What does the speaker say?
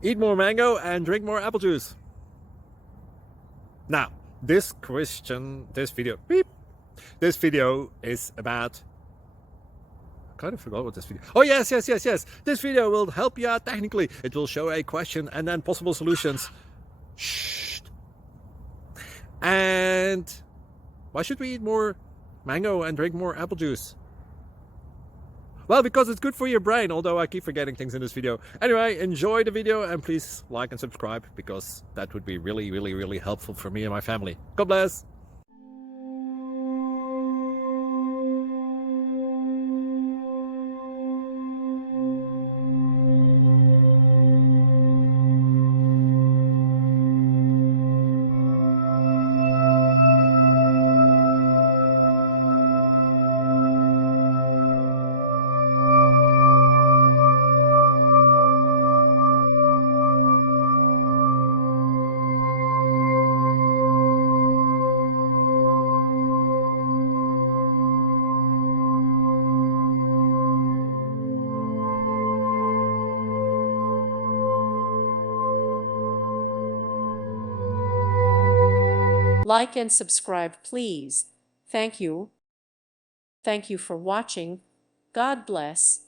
Eat more mango and drink more apple juice. Now, this video is about, I kind of forgot what this video. Oh, yes. This video will help you out technically. It will show a question and then possible solutions. Shh. And why should we eat more mango and drink more apple juice? Well, because it's good for your brain, although I keep forgetting things in this video. Anyway, enjoy the video and please like and subscribe, because that would be really helpful for me and my family. God bless! Like and subscribe, please. Thank you. Thank you for watching. God bless.